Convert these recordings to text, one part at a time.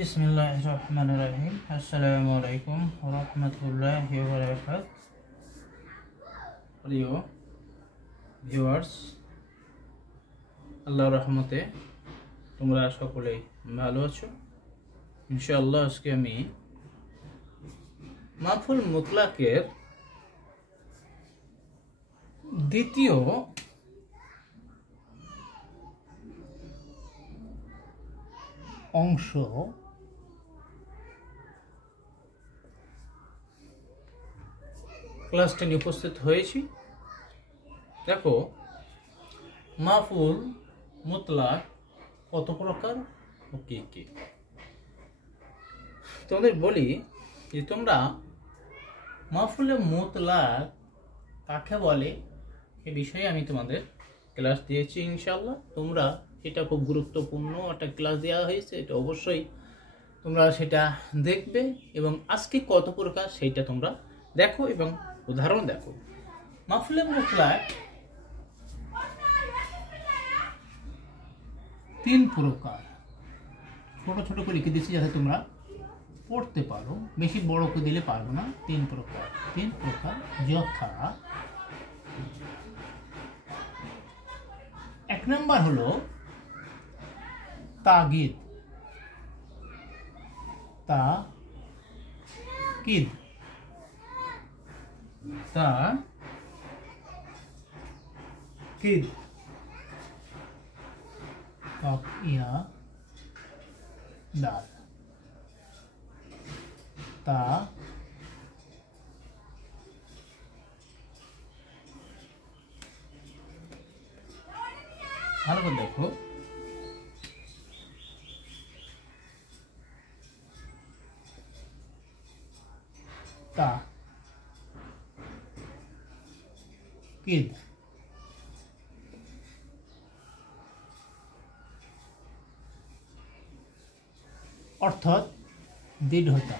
बिस्मिल्लाहिर्रहमानिर्रहीम अस्सलामु आलैकुम रहमतुल्लाहि व बाराकातुहू। প্রিয় ভিউয়ার্স, আল্লাহর রহমতে তোমরা সকলেই ভালো আছো ইনশাআল্লাহ। আজকে আমি মাফুল মুতলাকের দ্বিতীয় অংশ ক্লাসটা নিয়ে উপস্থিত হয়েছি। দেখো, মাফুল মুতলাক কত প্রকার ও কি কি। তোমাদের বলি যে তোমরা মাফুলে মুতলাক কাকে বলে এ বিষয়ে আমি তোমাদের ক্লাস দিয়েছি ইনশাআল্লাহ। তোমরা এটা খুব গুরুত্বপূর্ণ একটা ক্লাস দেওয়া হয়েছে, এটা অবশ্যই তোমরা সেটা দেখবে এবং আজকে কত প্রকার সেইটা তোমরা দেখো এবং উদাহরণ দেখো। মাফুলে মুতলাক তিন প্রকার, ছোট ছোট করে লিখে দিচ্ছি যাতে তোমরা পড়তে পারো, বেশি বড় করে দিলে পারবো না। তিন প্রকার যথা এক নম্বর হলো তাগিদ। দাল ভালো করে দেখো। তাকিদ অর্থাৎ দৃঢ়তা।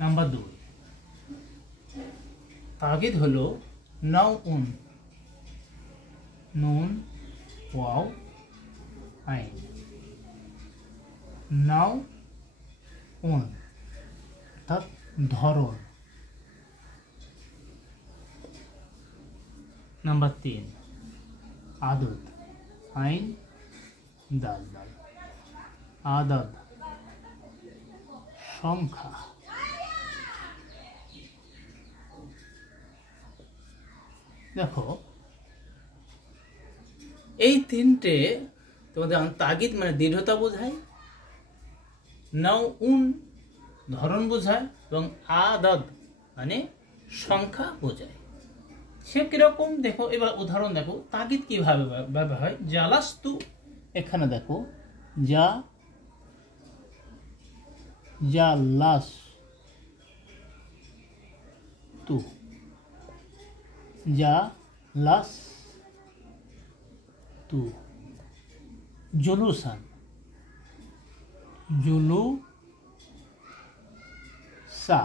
নাম্বার 2, তাগিদ হলো নাউন, নুন ওয়াও আইন, নাউন অর্থাৎ ধরন। নাম্বার 3, আদদ, আইন দাল আদদ সংখ্যা। দেখো, এই তিনটে তোমাদের তাগিদ মানে দৃঢ়তা বোঝায়, নাউন ধরন বোঝায় এবং আদদ মানে সংখ্যা বোঝায়। সে কিরকম দেখো, এবার উদাহরণ দেখো। তাগিদ কিভাবে ব্যবহার হয়? জালাস্তু, এখানে দেখো জালাস্তু জুলুসান, জুলুসা,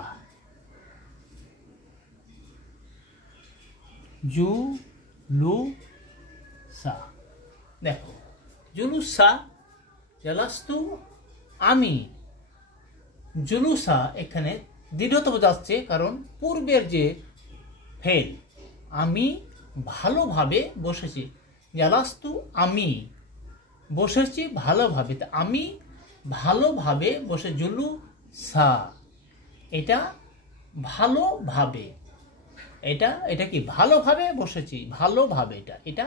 দেখো জুলুসা, জালাস্তু আমি, জুলুসা এখানে দৃঢ়তা বোঝাচ্ছে, কারণ পূর্বের যে ফেল আমি ভালোভাবে বসেছি, জালাস্তু আমি বসেছি ভালোভাবে, তা আমি ভালোভাবে বসে, জুলুসা এটা ভালোভাবে, এটা কি ভালোভাবে বসেছি, ভালোভাবে, এটা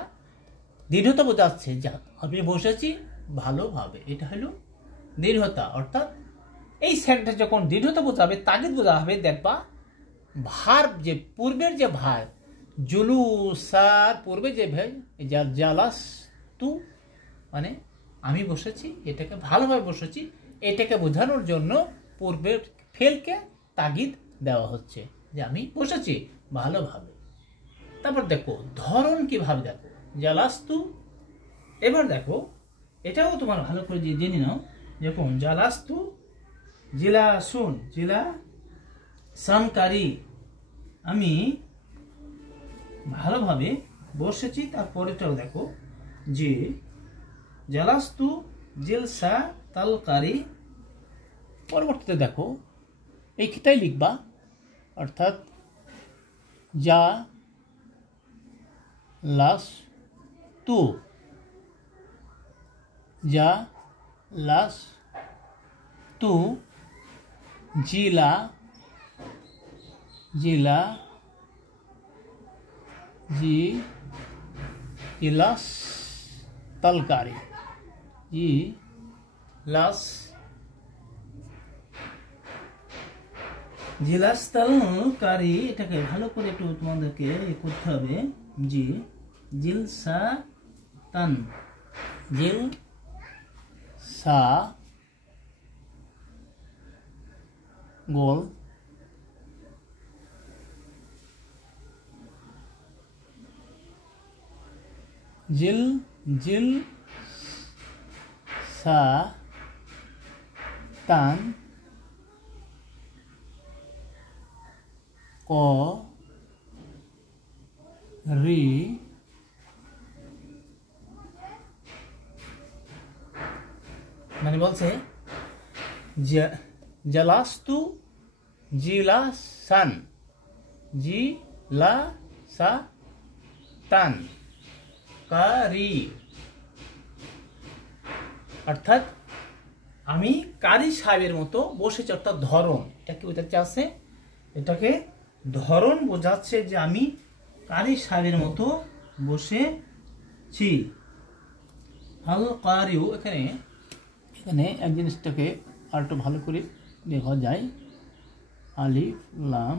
দৃঢ়তা বোঝাচ্ছে, যা আমি বসেছি ভালোভাবে, এটা হলো দৃঢ়তা। অর্থাৎ এই সেন্টেন্স যখন দৃঢ়তা বোঝাবে, তাগিদ বোঝাবে, দেখবা ভার্ব যে পূর্বের যে ভার্ব জুলুসার পূর্বে যে ভাই জালাস্তু মানে আমি বসেছি, এটাকে ভালোভাবে বসেছি, এটাকে বোঝানোর জন্য পূর্বের ফেলকে তাগিদ দেওয়া হচ্ছে যে আমি বসেছি ভালোভাবে। তারপর দেখো ধরন কিভাবে, দেখো জালাস্তু। এবার দেখো এটাও তোমার ভালো করে জেনে নাও। যখন জালাস্তু জিলাসানকারী, আমি ভালোভাবে বসেছি। তারপরেটাও দেখো যে জালাস্তু জিলসা তালকারি, পরবর্তীতে দেখো এইটাই লিখবা, অর্থাৎ যা লাস তু, যা লাস তু জিলা, জিলা জি জিলাস তালকারি, জি লাস জিলাস তালকারি। এটাকে ভালো করে একটু তোমাদেরকে করতে হবে। জি জিলসা তান, জিল সা গোল জিল, জিল সা তান ক রি, মানে বলছে জালাস্তু জিলাসান, জিলাসাতান কারি, অর্থাৎ আমি কারি সাহেবের মতো বসেছি, অর্থাৎ ধরন। এটা কি বোঝাচ্ছে আছে, এটাকে ধরন বোঝাচ্ছে যে আমি কারি সাহেবের মতো বসেছি। হাল কারিউ, এখানে এখানে এক জিনিসটাকে আর একটু ভালো করে দেখা যায়। আলিফ লাম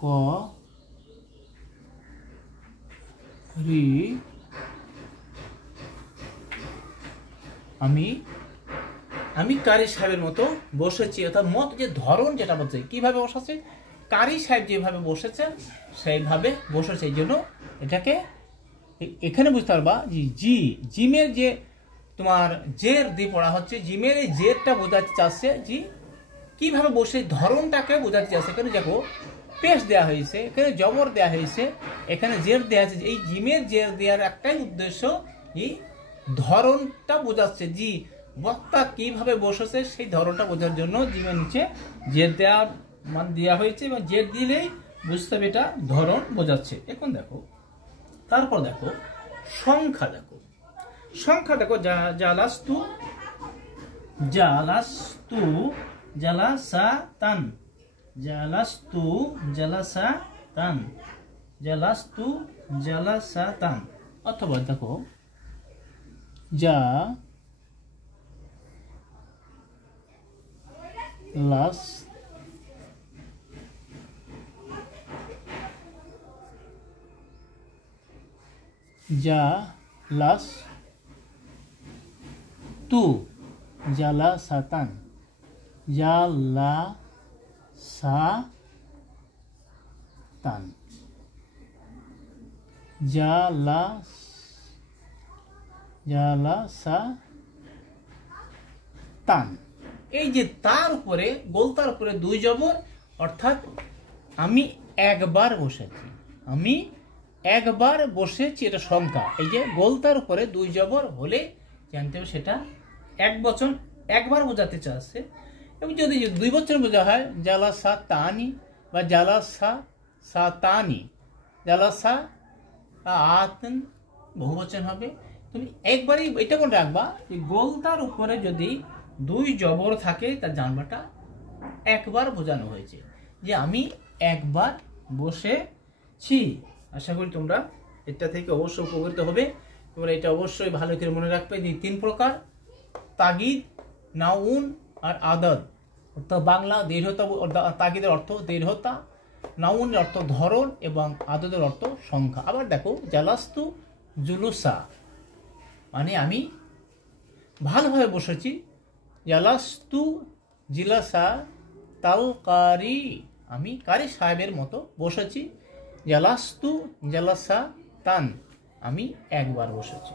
ক রি, আমি কারি সাহেবের মতো বসেছি, অর্থাৎ মত যে ধরন যেটা বলছে, কিভাবে বসেছে, কারি সাহেব যেভাবে বসেছেন সেইভাবে বসেছে। এই জন্য এটাকে এখানে বুঝতে পারবা যে জিমের যে তোমার জের দিয়ে পড়া হচ্ছে, জিমের এই জেরটা বোঝাতে চাচ্ছে যে কিভাবে বসে, ধরনটাকে বোঝাতে চাচ্ছে। এখানে দেখো পেশ দেওয়া হয়েছে, এখানে জবর দেওয়া হয়েছে, এখানে জের দেওয়া হয়েছে। এই জিমের জের দেওয়ার একটাই উদ্দেশ্য, এই ধরনটা বোঝাচ্ছে, জি বক্তা কিভাবে বসেছে সেই ধরনটা বোঝার জন্য জিমের নিচে জের দেওয়া মান দেওয়া হয়েছে, এবং জের দিলেই বুঝতে হবে এটা ধরন বোঝাচ্ছে। এখন দেখো, তারপর দেখো সংখ্যা, দেখো সংখ্যা দেখো, জালাস্তু, জালাস্তু জালাসাতান, জালাস্তু জালাসাতান, জালাস্তু জালাসাতান। অথবা দেখো যা লাস জালাস তু জালাসাতান, জালাসাতান, জালাসাতান। এই যে তার উপরে গোলতার উপরে দুই জবর, অর্থাৎ আমি একবার বসেছি, আমি একবার বসেছি, এটা সংখ্যা। এই যে গোলতার উপরে দুই জবর হলে জানতে হবে সেটা এক বচন, একবার বোঝাতে চাচ্ছে। এবং যদি দুই বচন বোঝা হয়, জালাসা তানি বা জালাসা সাতানি, জালাসা আতন বহু বচন হবে। তুমি একবারই এটা মনে রাখবা যে গোলতার উপরে যদি দুই জবর থাকে, তা জানবাটা একবার বোঝানো হয়েছে, যে আমি একবার বসেছি। আশা করি তোমরা এটা থেকে অবশ্যই উপকৃত হবে। তোমরা এটা অবশ্যই ভালো করে মনে রাখবে যে তিন প্রকার, তাগিদ, নাউন আর আদদ। অর্থাৎ বাংলা দৃঢ়তা, তাগিদের অর্থ দৃঢ়তা, নাউনের অর্থ ধরন এবং আদদের অর্থ সংখ্যা। আবার দেখো জালাস্তু জুলুসা, মানে আমি ভালোভাবে বসেছি। জালাস্তু জিলাসা তালকারি, আমি কারি সাহেবের মতো বসেছি। জালাস্তু জালাসা তান, আমি একবার বসেছি।